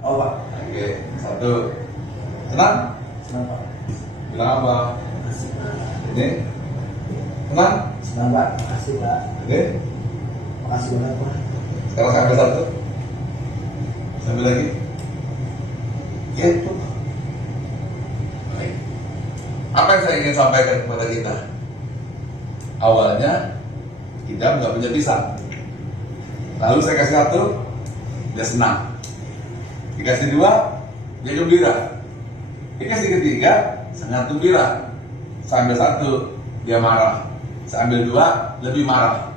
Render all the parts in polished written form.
Oh Pak. Oke, satu. Senang? Senang Pak. Bilang apa? Makasih Pak. Ini? Senang? Senang Pak. Makasih Pak. Ini? Makasih banget Pak. Sekarang sambil satu. Sambil lagi. Gitu. Baik. Apa yang saya ingin sampaikan kepada kita? Awalnya kita nggak punya pisang. Lalu saya kasih satu, dia senang. Dikasih dua, dia gembira. Dikasih ketiga, sangat gembira. Sambil satu, dia marah. Sambil dua, lebih marah.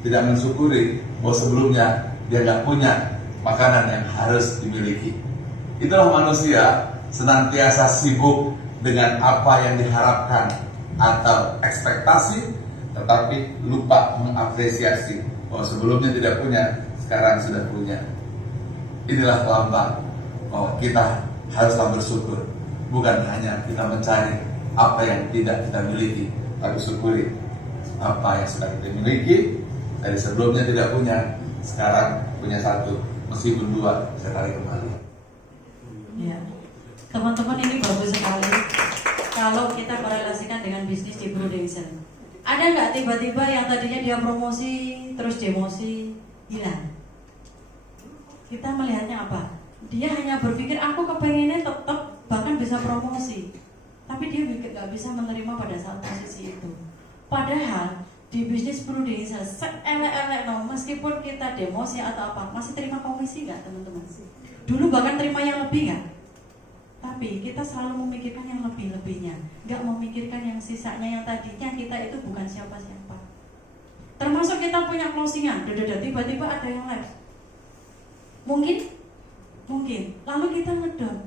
Tidak mensyukuri bahwa sebelumnya dia nggak punya makanan yang harus dimiliki. Itulah manusia senantiasa sibuk dengan apa yang diharapkan atau ekspektasi, tetapi lupa mengapresiasi bahwa sebelumnya tidak punya, sekarang sudah punya. Inilah lambang bahwa kita haruslah bersyukur, bukan hanya kita mencari apa yang tidak kita miliki, tapi syukuri apa yang sudah kita miliki. Dari sebelumnya tidak punya, sekarang punya satu, meskipun dua, saya tarik kembali. Ya, teman-teman, ini bagus sekali kalau kita korelasikan dengan bisnis di Production. Ada nggak tiba-tiba yang tadinya dia promosi terus demosi hilang? Kita melihatnya apa? Dia hanya berpikir aku kepengennya tetap bahkan bisa promosi, tapi dia nggak bisa menerima pada saat posisi itu. Padahal di bisnis Production elek-elek meskipun kita demosi atau apa masih terima komisi nggak teman-teman? Dulu bahkan terima yang lebih nggak? Tapi kita selalu memikirkan yang lebih-lebihnya, nggak memikirkan yang sisanya yang tadinya kita itu bukan siapa-siapa. Termasuk kita punya closingan, tiba-tiba ada yang live. Mungkin, lalu kita ngedon,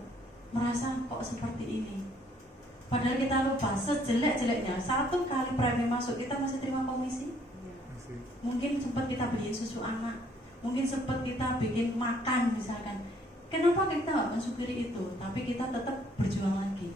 merasa kok seperti ini. Padahal kita lupa, sejelek-jeleknya satu kali premi masuk kita masih terima komisi. Mungkin sempat kita beliin susu anak, mungkin sempat kita bikin makan misalkan. Kenapa kita nggak mensyukuri itu? Tapi kita tetap berjuang lagi.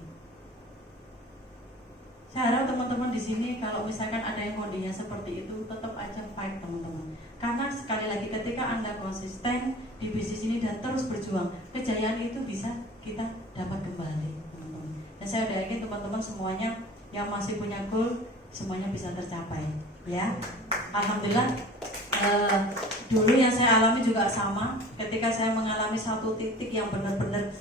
Saya harap teman-teman di sini kalau misalkan ada yang kondisinya seperti itu, tetap aja fight teman-teman. Karena sekali lagi ketika Anda konsisten di bisnis ini dan terus berjuang, kejayaan itu bisa kita dapat kembali, teman-teman. Dan saya udah yakin teman-teman semuanya yang masih punya goal semuanya bisa tercapai, ya. Alhamdulillah. Dulu yang saya alami juga sama. Ketika saya mengalami satu titik yang benar-benar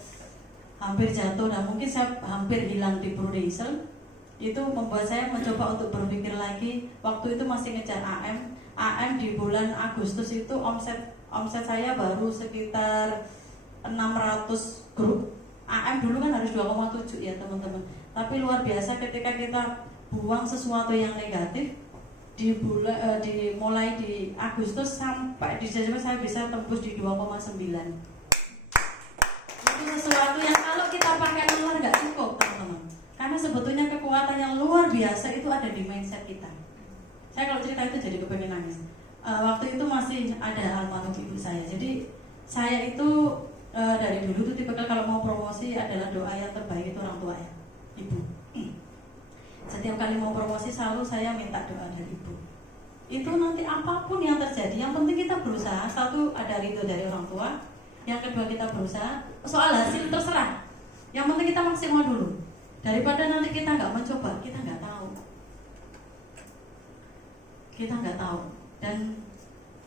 hampir jatuh dan mungkin saya hampir hilang di Production, itu membuat saya mencoba untuk berpikir lagi. Waktu itu masih ngejar AM di bulan Agustus itu omset saya baru sekitar 600 grup. AM dulu kan harus 2,7 ya teman-teman. Tapi luar biasa ketika kita buang sesuatu yang negatif mulai di Agustus sampai di Desember saya bisa tembus di 2,9. Itu sesuatu yang kalau kita pakai nalar nggak cukup teman-teman. Karena sebetulnya kekuatan yang luar biasa itu ada di mindset kita. Saya kalau cerita itu jadi kepengen nangis. Waktu itu masih ada almarhum ibu saya. Jadi saya itu dari dulu tuh tipe kalau mau promosi adalah doa yang terbaik itu orang tua ya, ibu. Setiap kali mau promosi selalu saya minta doa dari ibu. Itu nanti apapun yang terjadi, yang penting kita berusaha. Satu, ada ridho dari orang tua. Yang kedua, kita berusaha. Soal hasil terserah. Yang penting kita maksimal dulu. Daripada nanti kita nggak mencoba, kita nggak tahu. Kita nggak tahu. Dan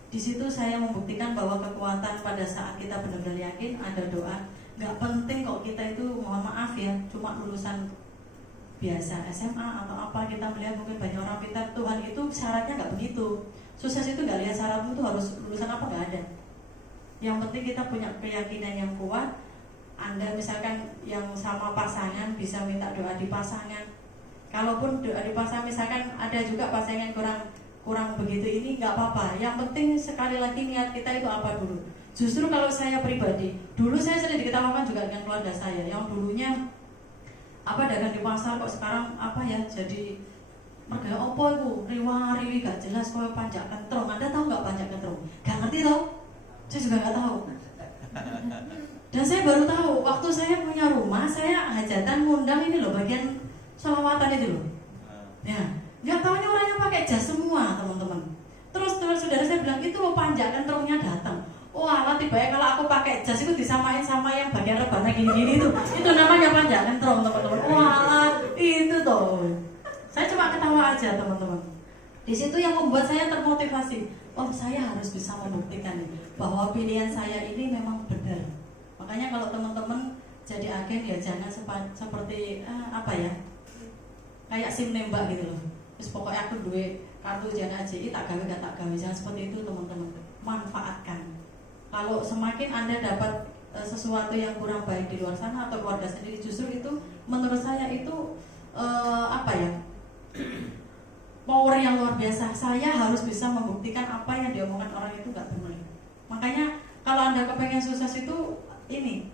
di situ saya membuktikan bahwa kekuatan pada saat kita benar-benar yakin ada doa. Nggak penting kok kita itu, mohon maaf ya, cuma lulusan biasa SMA atau apa, kita melihat mungkin banyak orang pintar. Tuhan itu syaratnya nggak begitu. Sukses itu nggak lihat syaratmu itu harus lulusan apa, nggak ada. Yang penting kita punya keyakinan yang kuat. Anda misalkan yang sama pasangan bisa minta doa di pasangan. Kalaupun doa di pasangan misalkan ada juga pasangan kurang begitu, ini nggak apa-apa. Yang penting sekali lagi niat kita itu apa dulu. Justru kalau saya pribadi, dulu saya sering diketawakan juga dengan keluarga saya yang dulunya dagang di pasar kok sekarang jadi mergaya opo itu riwa-riwi gak jelas kok panjak kentrong. Anda tahu nggak panjak kentrong? Gak ngerti tau? Saya juga nggak tahu. Dan saya baru tahu waktu saya punya rumah, saya hajatan ngundang ini loh bagian sholawatan itu loh. Ya, nggak tahunya orangnya pakai jas semua teman-teman. Terus saudara saya bilang itu loh panjak kentrongnya datang. Wah, tiba-tiba kalau aku pakai jas itu disamain sama yang bagian rebana gini-gini itu namanya panjang entrong teman-teman. Wah, itu tuh. Saya cuma ketawa aja teman-teman. Di situ yang membuat saya termotivasi. Oh, saya harus bisa membuktikan bahwa pilihan saya ini memang benar. Makanya kalau teman-teman jadi agen ya jangan seperti apa ya? Kayak sim nembak gitu loh. Terus pokoknya aku duwe kartu jangan AJI tak gawe gak tak gawe. Jangan seperti itu teman-teman. Manfaatkan. Kalau semakin Anda dapat sesuatu yang kurang baik di luar sana atau keluarga sendiri, justru itu menurut saya itu apa ya, power yang luar biasa. Saya harus bisa membuktikan apa yang diomongkan orang itu gak benar. Makanya kalau Anda kepengen sukses itu ini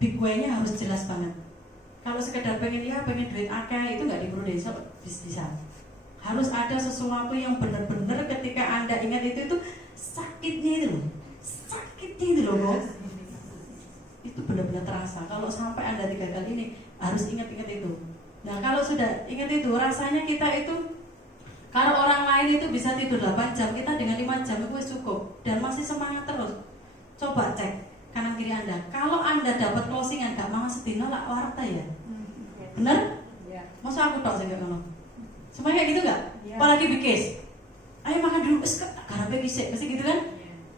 big way-nya harus jelas banget. Kalau sekedar pengen duit akeh itu gak diperlu desa bisa. Harus ada sesuatu yang benar-benar ketika Anda ingat itu sakitnya itu loh bos. Itu benar-benar terasa. Kalau sampai Anda 3 kali ini harus ingat-ingat itu. Nah kalau sudah ingat itu, rasanya kita itu, kalau orang lain itu bisa tidur 8 jam, kita dengan 5 jam itu cukup dan masih semangat terus. Coba cek kanan kiri Anda. Kalau Anda dapat closingan gak mangan sedina lah warta ya. Bener? Masa aku tak sih gak ngono? Semuanya kayak gitu gak? Apalagi bikis. Ayo makan dulu, karena bikis mesti gitu kan?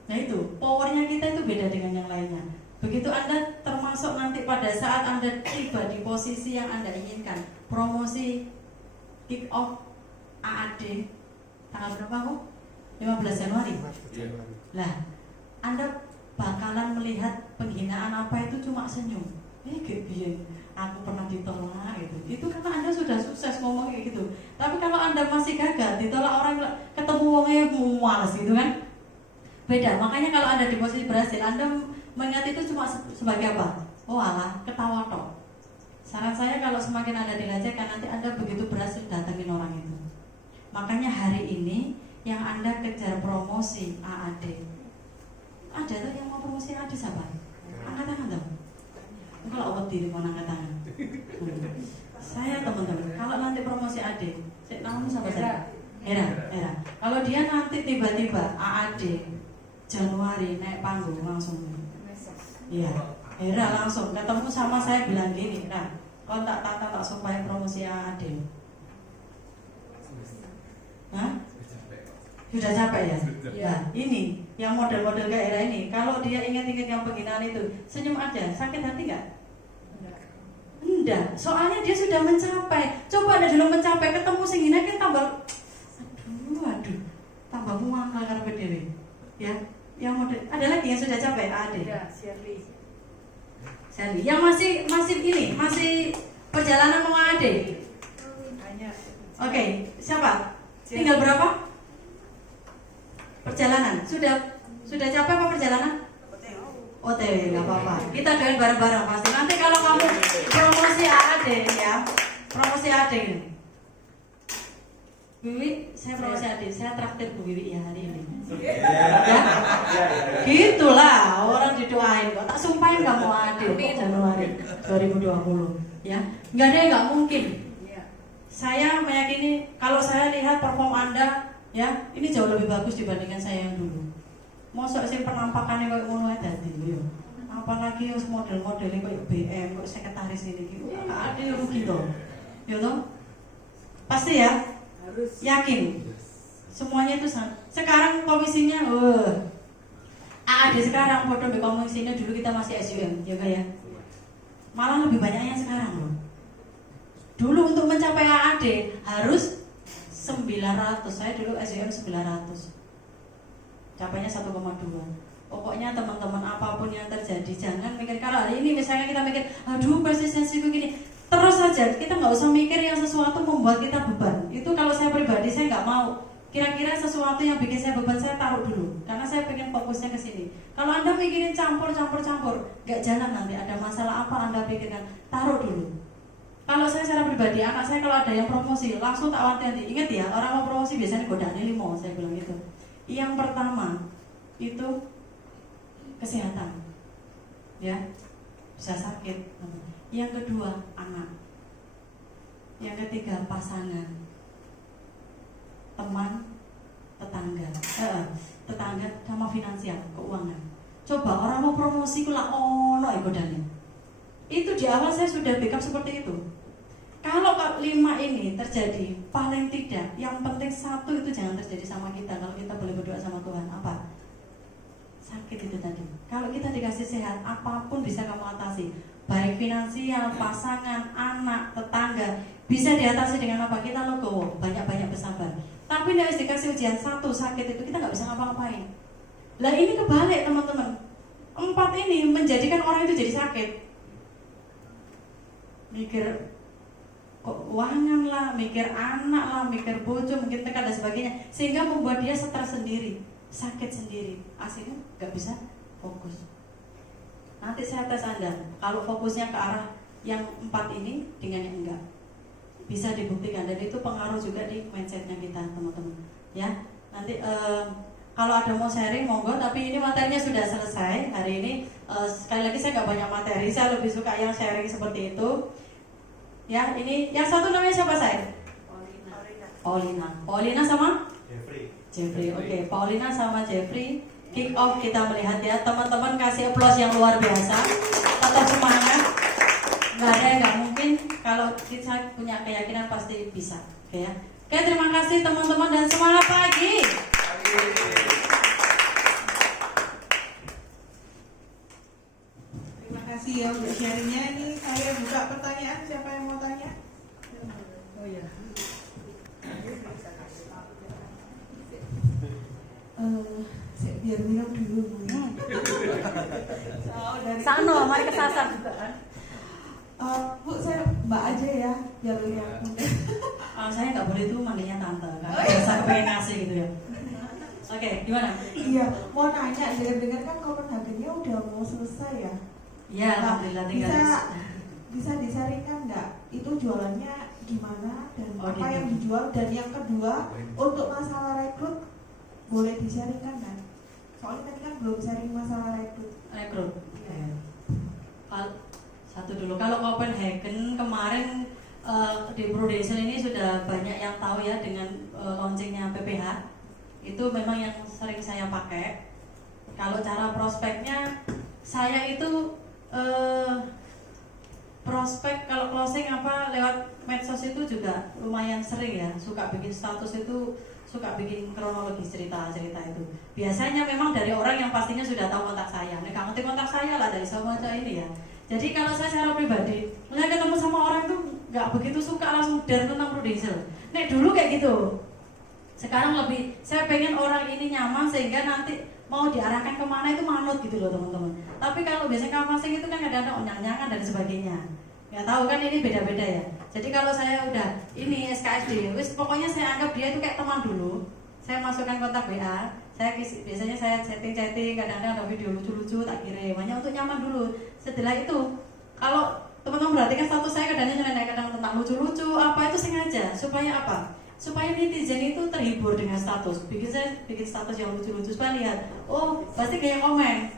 Nah itu, powernya kita itu beda dengan yang lainnya. Begitu Anda termasuk nanti pada saat Anda tiba di posisi yang Anda inginkan, promosi kick off AAD tanggal berapa kok? 15 Januari. Lah, Anda bakalan melihat penghinaan apa itu cuma senyum. Kayak biyen aku pernah ditolak gitu. Itu karena Anda sudah sukses ngomong kayak gitu. Tapi kalau Anda masih gagal, ditolak orang, ketemu wongnya mual gitu kan? Beda. Makanya kalau Anda di posisi berhasil, Anda mengingat itu cuma sebagai apa? Oh alah, ketawa toh. Saran saya kalau semakin Anda dilecehkan, nanti Anda begitu berhasil datangin orang itu. Makanya hari ini yang Anda kejar promosi AAD. Ada tuh yang mau promosi AAD siapa? Angkat tangan dong. Kalau obat diri mau angkat tangan. Saya teman-teman, kalau nanti promosi AAD, kamu sama saya. Hera. Kalau dia nanti tiba-tiba AAD Januari naik panggung langsung. Iya, Hera langsung ketemu sama saya bilang gini, nah, kontak Tata tak supaya promosi AAD. Hah? Sudah capek ya? Nah, ini yang model-model kayak Hera ini, kalau dia ingat-ingat yang penghinaan itu, senyum aja, sakit hati nggak? Enggak, soalnya dia sudah mencapai. Coba Anda dulu mencapai, ketemu sing hina kan tambah aduh, tambah muang karena berdiri. Ya, yang model, ada lagi yang sudah capek? Ada. Ya, Shirley. Yang masih perjalanan mau AAD. Oke, siapa? Tinggal berapa? Perjalanan. Sudah capek apa perjalanan? OTW, nggak apa-apa. Kita doain bareng-bareng pasti. Nanti kalau kamu promosi AAD ya, promosi AAD ini. Bu Wiwi, saya promosi AAD. Saya traktir Bu Wiwi ya hari ini. Ya, gitulah orang didoain kok. Tak sumpahin kamu AAD Januari 2020. Ya, nggak ada yang nggak mungkin. Saya meyakini kalau saya lihat perform Anda, ya ini jauh lebih bagus dibandingkan saya yang dulu. Mosok sing penampakannya kayak ngono ae dadi yo. Apalagi wis model-modele kayak BM, kok sekretaris ini iki. Ada yang rugi to. Yo toh? Pasti ya? Harus yakin. Semuanya itu sekarang komisinya AAD sekarang foto di komisinya dulu kita masih SUM, ya Kak ya. Malah lebih banyaknya sekarang loh. Dulu untuk mencapai AAD harus 900. Saya dulu SUM 900. Capainya 1,2. Pokoknya teman-teman apapun yang terjadi jangan mikir kalau hari ini misalnya kita mikir aduh persistensi begini, terus saja kita nggak usah mikir yang sesuatu membuat kita beban. Itu kalau saya pribadi saya nggak mau. Kira-kira sesuatu yang bikin saya beban saya taruh dulu karena saya pengen fokusnya ke sini. Kalau Anda mikirin campur, nggak jalan nanti ada masalah apa Anda pikirkan, taruh dulu. Kalau saya secara pribadi, anak saya kalau ada yang promosi langsung tak wanti-wanti. Ingat ya, orang mau promosi biasanya godaan 5, saya bilang gitu. Yang pertama itu kesehatan, ya bisa sakit. Yang kedua anak. Yang ketiga pasangan, teman, tetangga, tetangga sama finansial, keuangan. Coba orang mau promosi kula ono godane. Itu di awal saya sudah backup seperti itu. Kalau 5 ini terjadi, paling tidak yang penting 1 itu jangan terjadi sama kita. Kalau kita boleh berdoa sama Tuhan, apa? Sakit itu tadi. Kalau kita dikasih sehat, apapun bisa kamu atasi. Baik finansial, pasangan, anak, tetangga, bisa diatasi dengan apa? Kita legowo, banyak-banyak bersabar. Tapi nek dikasih ujian 1 sakit itu kita nggak bisa ngapa-ngapain. Lah ini kebalik teman-teman. 4 ini menjadikan orang itu jadi sakit. Mikir keuangan lah, mikir anak lah, mikir bojo, mungkin tekan dan sebagainya, sehingga membuat dia stres sendiri, sakit sendiri, akhirnya nggak bisa fokus. Nanti saya tes Anda, kalau fokusnya ke arah yang 4 ini dengan yang enggak, bisa dibuktikan, dan itu pengaruh juga di mindsetnya kita teman-teman. Ya, nanti kalau ada mau sharing monggo, tapi ini materinya sudah selesai hari ini. Sekali lagi saya nggak banyak materi, saya lebih suka yang sharing seperti itu. Ya, ini yang satu namanya siapa saya? Paulina sama? Jeffrey. Oke, Paulina sama Jeffrey. Kick off kita melihat ya, teman-teman kasih applause yang luar biasa. Tetap semangat. Nggak ada yang nggak mungkin. Kalau kita punya keyakinan pasti bisa. Oke ya. Oke, terima kasih teman-teman dan semangat pagi. Terima kasih ya untuk sharingnya. Ini saya buka pertanyaan, siapa yang mau tanya? Oh iya. Biar minum dulu Bu. Sano, mari kesasar juga kan. Bu, saya Mbak aja ya, jalur yang mudah. Saya nggak boleh tuh manggilnya tante, karena biasa pengen ngasih gitu ya. Oke, gimana? Iya, mau nanya, dengar-dengar kan Copenhagen-nya udah mau selesai ya? Iya, alhamdulillah tinggal. Bisa disaringkan nggak? Itu jualannya gimana dan apa gitu. yang dijual? Dan yang kedua, untuk masalah rekrut boleh disaringkan kan? Soalnya tadi kan belum sharing masalah rekrut. Iya. Satu dulu, kalau Copenhagen kemarin di Prudential ini sudah banyak yang tahu ya dengan launchingnya PPH. Itu memang yang sering saya pakai. Kalau cara prospeknya, saya itu prospek kalau closing apa lewat medsos itu juga lumayan sering ya, suka bikin status itu, suka bikin kronologis cerita-cerita itu. Biasanya memang dari orang yang pastinya sudah tahu kontak saya. Nek ngerti kontak saya lah dari semua ini ya. Jadi kalau saya secara pribadi, saya ketemu sama orang itu nggak begitu suka langsung dari tentang Prudential. Nek dulu kayak gitu. Sekarang lebih, saya pengen orang ini nyaman sehingga nanti mau diarahkan kemana itu manut gitu loh teman-teman. Tapi kalau biasanya canvassing itu kan kadang-kadang onyangan dan sebagainya. Nggak tahu kan ini beda-beda ya. Jadi kalau saya udah ini SKSD, pokoknya saya anggap dia itu kayak teman dulu. Saya masukkan kontak WA, biasanya saya chatting, kadang-kadang ada video lucu-lucu tak kirim, hanya untuk nyaman dulu. Setelah itu, kalau teman-teman perhatikan status saya kadang-kadang tentang lucu-lucu, apa itu sengaja supaya apa? Supaya netizen itu terhibur dengan status. Bikin status yang lucu-lucu supaya lihat, oh pasti kayak komen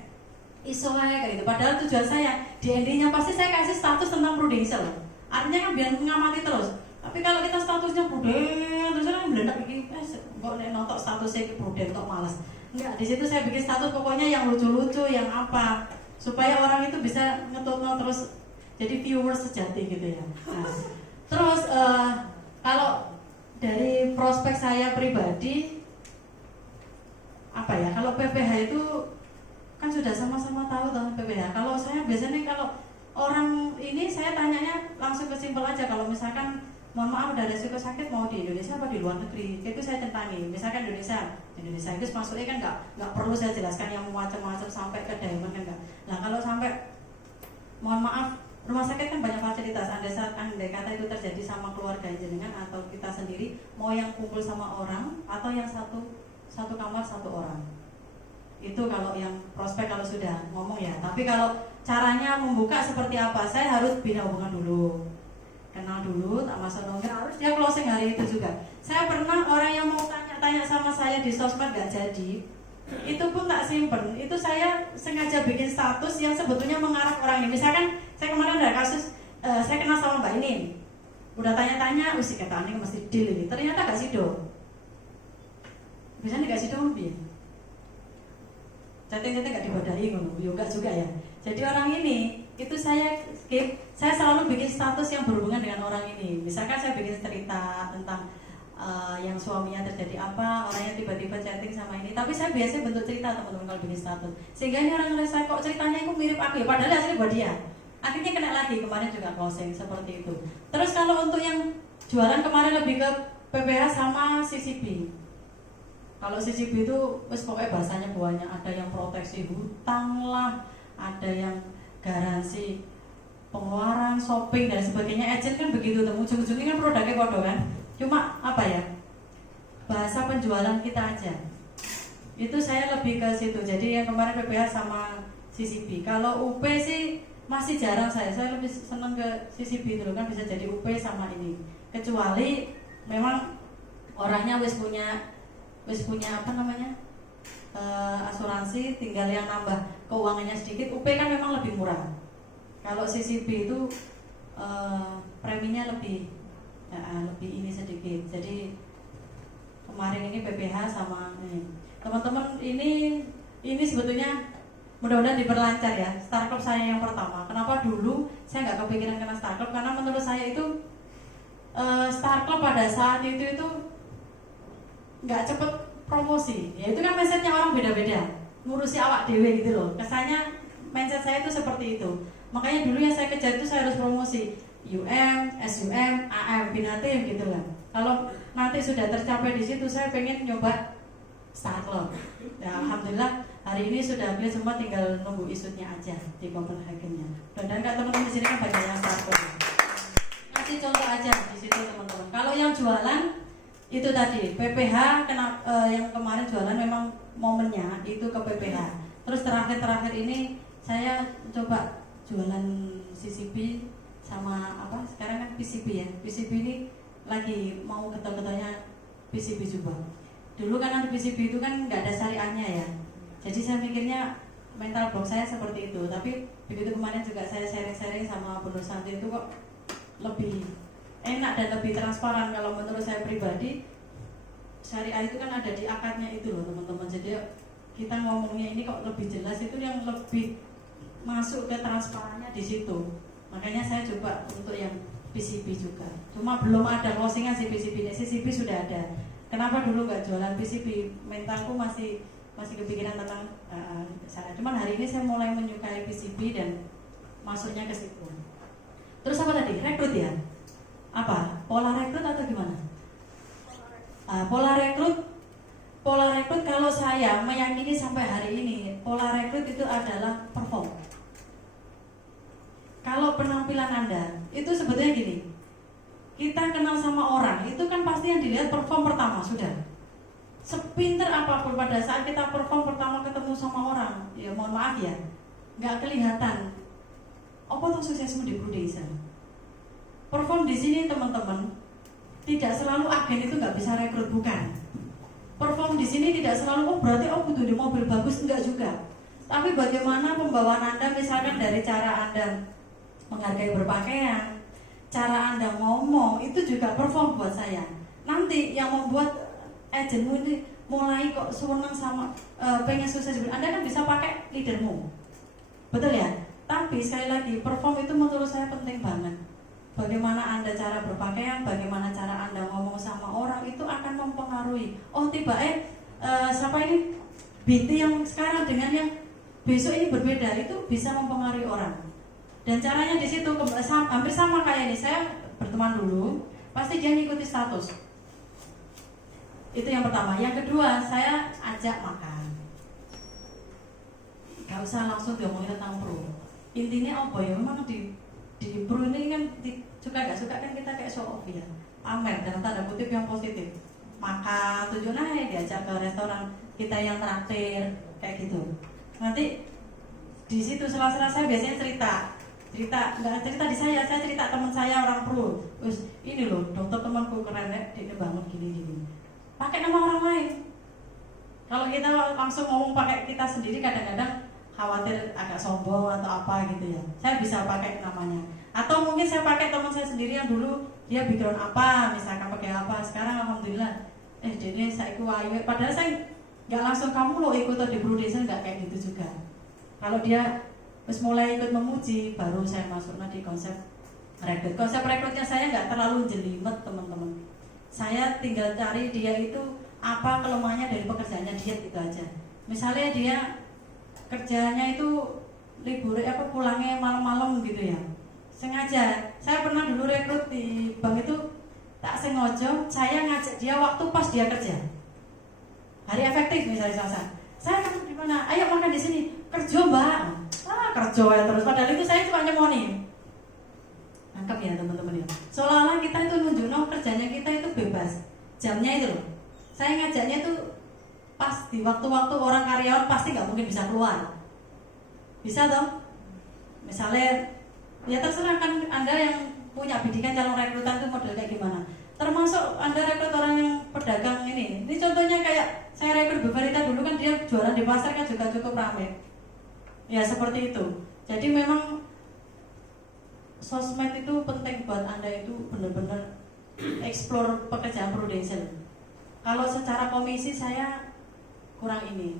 iso kayak gitu. Padahal tujuan saya di endingnya pasti saya kasih status tentang Prudential. Artinya kan biar mengamati terus. Tapi kalau kita statusnya Prudential terus kan beledak bikin kok nonton statusnya Prudential kok malas. Enggak, di situ saya bikin status pokoknya yang lucu-lucu, yang apa supaya orang itu bisa ngetonton terus jadi viewers sejati gitu ya. Nah, terus kalau dari prospek saya pribadi apa ya, kalau PPH itu kan sudah sama-sama tahu tentang PPH. Kalau saya biasanya kalau orang ini saya tanyanya langsung ke simpel aja. Kalau misalkan mohon maaf ada resiko sakit mau di Indonesia apa di luar negeri, itu saya centangi. Misalkan Indonesia itu masuknya kan nggak perlu saya jelaskan yang macam-macam sampai ke diamond kan nggak. Nah kalau sampai mohon maaf rumah sakit kan banyak fasilitas. Andai kata itu terjadi sama keluarga jenengan atau kita sendiri, mau yang kumpul sama orang atau yang satu kamar satu orang. Itu kalau yang prospek kalau sudah ngomong ya. Tapi kalau caranya membuka seperti apa, saya harus bina hubungan dulu, kenal dulu, tak masuk nongkrong, harus dia closing hari itu juga. Saya pernah orang yang mau tanya-tanya sama saya di sosmed gak jadi, itu pun tak simpen. Itu saya sengaja bikin status yang sebetulnya mengarah orang ini. Misalkan saya kemarin ada kasus, saya kenal sama Mbak ini, udah tanya-tanya, kata ini mesti deal ini. Ternyata gak sido. Biasanya dikasih dong ya. Chatting-chatting gak dibadai ngono, yo enggak juga ya. Jadi orang ini itu saya skip, saya selalu bikin status yang berhubungan dengan orang ini. Misalkan saya bikin cerita tentang yang suaminya terjadi apa, orangnya tiba-tiba chatting sama ini. Tapi saya biasanya bentuk cerita teman-teman kalau bikin status. Sehingga ini orang ngerasa kok ceritanya itu mirip aku ya, padahal hasilnya buat dia. Akhirnya kena lagi, kemarin juga closing seperti itu. Terus kalau untuk yang jualan kemarin lebih ke PPH sama CCP. Kalau CCP itu wes pokoknya bahasanya banyak, ada yang proteksi hutang lah, ada yang garansi pengeluaran, shopping dan sebagainya. Agent kan begitu, ujung-ujungnya kan produknya kodoh kan. Cuma apa ya, bahasa penjualan kita aja. Itu saya lebih ke situ. Jadi yang kemarin PPH sama CCP. Kalau UP sih masih jarang saya lebih seneng ke CCP dulu kan, bisa jadi UP sama ini. Kecuali memang orangnya wis punya apa namanya asuransi, tinggal yang nambah keuangannya sedikit. UP kan memang lebih murah. Kalau CCP itu preminya lebih ini sedikit. Jadi kemarin ini PPH sama ini. Teman-teman ini sebetulnya mudah-mudahan diperlancar ya. Star Club saya yang pertama. Kenapa dulu saya nggak kepikiran kena Star Club? Karena menurut saya itu Star Club pada saat itu nggak cepet promosi. Ya itu kan mindsetnya orang beda-beda. Ngurusi awak dewe gitu loh. Kesannya mindset saya itu seperti itu. Makanya dulu yang saya kejar itu saya harus promosi SUM, AM, Binatim gitu kan. Kalau nanti sudah tercapai di situ, saya pengen nyoba Star Club. Ya, alhamdulillah hari ini sudah beli semua, tinggal nunggu isutnya aja di Copenhagen-nya. Dan kan teman-teman di sini kan banyak yang Star Club. Kasih contoh aja di situ teman-teman. Kalau yang jualan itu tadi PPH, yang kemarin jualan memang momennya itu ke PPH. Terus terakhir ini saya coba jualan CCP sama apa sekarang kan PCP ya. PCP ini lagi mau ketemu-ketemunya PCP juga. Dulu kan nanti PCP itu kan nggak ada syariahnya ya. Jadi saya mikirnya mental block saya seperti itu. Tapi begitu kemarin juga saya sharing-sharing sama Bu Nur Santi itu kok lebih enak dan lebih transparan. Kalau menurut saya pribadi, syariah itu kan ada di akadnya itu loh teman-teman. Jadi kita ngomongnya ini kok lebih jelas, itu yang lebih masuk ke transparannya di situ. Makanya saya coba untuk yang PCP juga. Cuma belum ada closingan si PCP. CCP sudah ada. Kenapa dulu nggak jualan PCP? Mentalku masih kepikiran tentang sana. Cuman hari ini saya mulai menyukai PCP dan masuknya ke situ. Terus apa tadi? Rekrut ya? Apa? Pola rekrut atau gimana? Pola rekrut kalau saya meyakini sampai hari ini, pola rekrut itu adalah perform. Kalau penampilan Anda itu sebetulnya gini, kita kenal sama orang itu kan pasti yang dilihat perform pertama sudah. Sepinter apapun pada saat kita perform pertama ketemu sama orang, ya mohon maaf ya, nggak kelihatan. Apa tuh suksesmu di Brudesa? Perform di sini teman-teman, tidak selalu agen itu nggak bisa rekrut, bukan. Perform di sini tidak selalu berarti butuh di mobil bagus, enggak juga. Tapi bagaimana pembawaan Anda, misalkan dari cara Anda menghargai berpakaian, cara Anda ngomong, itu juga perform buat saya. Nanti yang membuat agenmu ini mulai kok senang sama pengen sukses, Anda kan bisa pakai leadermu, betul ya? Tapi sekali lagi perform itu menurut saya penting banget. Bagaimana Anda cara berpakaian, bagaimana cara Anda ngomong sama orang, itu akan mempengaruhi. Oh tiba siapa ini BT yang sekarang dengan yang besok ini berbeda, itu bisa mempengaruhi orang. Dan caranya di situ hampir sama kayak ini. Saya berteman dulu, pasti dia ngikuti status. Itu yang pertama. Yang kedua, saya ajak makan. Gak usah langsung diomongin tentang pro. Intinya apa ya? Memang di pro ini kan suka gak suka kan kita kayak show off ya. Pamer dalam tanda kutip yang positif. Makan tujuannya diajak ke restoran kita yang traktir kayak gitu. Nanti di situ sela-sela saya biasanya nggak cerita di saya cerita teman saya orang pro. Terus ini loh dokter temanku keren ya, dia bangun gini. Pakai nama orang lain. Kalau kita langsung ngomong pakai kita sendiri kadang-kadang khawatir agak sombong atau apa gitu ya. Saya bisa pakai namanya. Atau mungkin saya pakai teman saya sendiri yang dulu dia background apa, misalkan pakai apa. Sekarang alhamdulillah Dene saya ayu, padahal saya nggak langsung kamu lo ikut di Brodesan, nggak kayak gitu juga. Kalau dia terus mulai ikut memuji, baru saya masuk di konsep rekrut. Konsep rekrutnya saya nggak terlalu jelimet teman-teman. Saya tinggal cari dia itu apa kelemahannya dari pekerjaannya, diet itu aja. Misalnya dia kerjanya itu libur pulangnya malam-malam gitu ya. Sengaja, saya pernah dulu rekrut di bank itu tak sengaja saya ngajak dia waktu pas dia kerja. Hari efektif misalnya saya kan di mana? Ayo makan di sini. Kerja mbak. Kerja ya terus. Padahal itu saya cuma nyemoni. Nangkep ya teman-teman ya. Seolah-olah kita itu nunjukin kerjanya kita itu bebas. Jamnya itu loh. Saya ngajaknya itu pas di waktu-waktu orang karyawan pasti nggak mungkin bisa keluar. Bisa dong? Misalnya ya terserah kan Anda yang punya bidikan calon rekrutan itu model kayak gimana. Termasuk Anda rekrut orang yang pedagang ini. Ini contohnya kayak saya rekrut Bu Farita dulu kan dia jualan di pasar kan juga cukup ramai. Ya seperti itu. Jadi memang sosmed itu penting buat Anda itu benar-benar explore pekerjaan Prudential. Kalau secara komisi saya kurang ini.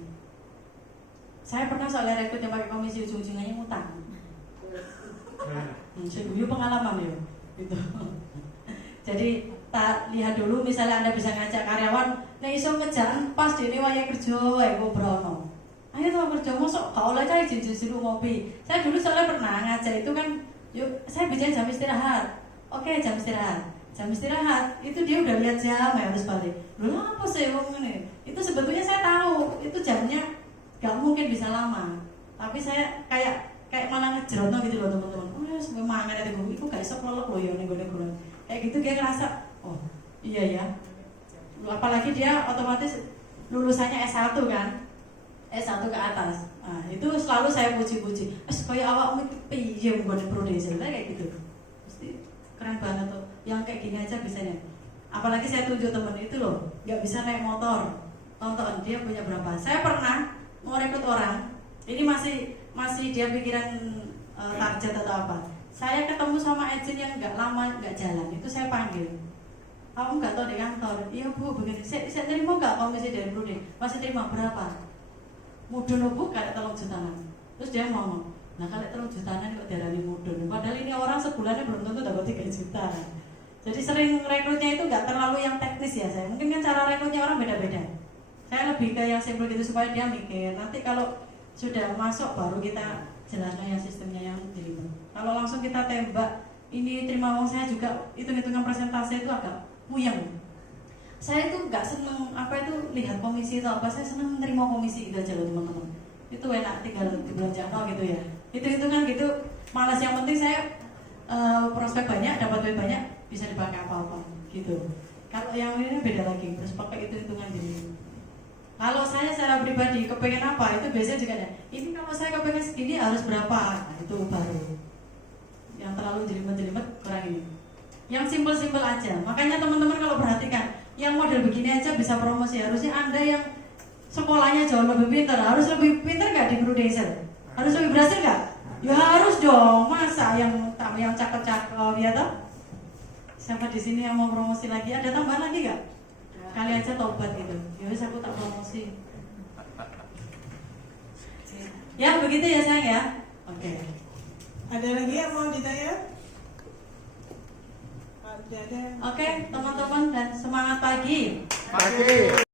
Saya pernah soalnya rekrut yang pakai komisi ujung-ujungnya ngutang. Saya pengalaman ya. Gitu. Jadi tak lihat dulu misalnya Anda bisa ngajak karyawan, nek iso ngejan pas dene wayahe kerja wae ngobrolno. Ayo to kerja mosok gak oleh cah izin-izin ngopi. Saya dulu soalnya pernah ngajak itu kan, yuk saya bicara jam istirahat. Oke, jam istirahat. Jam istirahat itu dia udah lihat jam ya harus balik. Loh apa sih wong ngene? Itu sebetulnya saya tahu itu jamnya gak mungkin bisa lama. Tapi saya kayak malah ngejerotno gitu loh teman-teman. Oh ya sampai mangan ada gue, itu gak iso kelelep loh ya nego-nego. Kayak gitu dia ngerasa, oh iya ya. Apalagi dia otomatis lulusannya S1 kan, S1 ke atas. Nah itu selalu saya puji-puji. Kayak awakmu piye nggon Prudential kayak gitu. Pasti keren banget tuh. Yang kayak gini aja bisanya. Apalagi saya tunjuk temen itu loh, nggak bisa naik motor. Tonton dia punya berapa. Saya pernah mau rekrut orang. Ini masih dia pikiran target atau apa. Saya ketemu sama agent yang nggak lama nggak jalan, itu saya panggil. Kamu nggak tahu di kantor? Iya bu, begini. Saya terima nggak komisi dari Prudential? Masih terima berapa? Mudun bu, kayak 3 jutaan. Terus dia ngomong, nah kalau 3 jutaan kok darahnya mudun. Padahal ini orang sebulannya belum tentu dapat 3 juta. Jadi sering rekrutnya itu nggak terlalu yang teknis ya saya. Mungkin kan cara rekrutnya orang beda-beda. Saya lebih ke yang simpel gitu supaya dia mikir. Nanti kalau sudah masuk baru kita jelaskan yang sistemnya yang deliver. Kalau langsung kita tembak, ini terima uang saya juga hitung-hitungan presentasi itu agak puyeng. Saya itu nggak seneng lihat komisi atau apa, saya seneng menerima komisi gitu aja loh teman-teman. Itu enak tinggal dibelanjakan gitu ya. Hitung-hitungan gitu, malas yang penting saya prospek banyak, dapat duit banyak, bisa dipakai apa-apa gitu. Kalau yang ini beda lagi, terus pakai hitung-hitungan jadi. Kalau saya secara pribadi kepengen apa itu biasanya juga ada. Ini kalau saya kepengen segini harus berapa? Nah, itu baru. Yang terlalu jelimet-jelimet kurang ini. Yang simpel-simpel aja. Makanya teman-teman kalau perhatikan, yang model begini aja bisa promosi. Harusnya Anda yang sekolahnya jauh lebih pintar, harus lebih pintar nggak di Prudential? Harus lebih berhasil nggak? Ya harus dong. Masa yang cakep-cakep ya toh? Siapa di sini yang mau promosi lagi? Ada tambahan lagi nggak? Kali aja tobat gitu. Ya wis aku tak promosi. Ya begitu ya sayang ya. Oke. Ada lagi yang mau ditanya? Ada. Oke teman-teman dan semangat pagi. Pagi.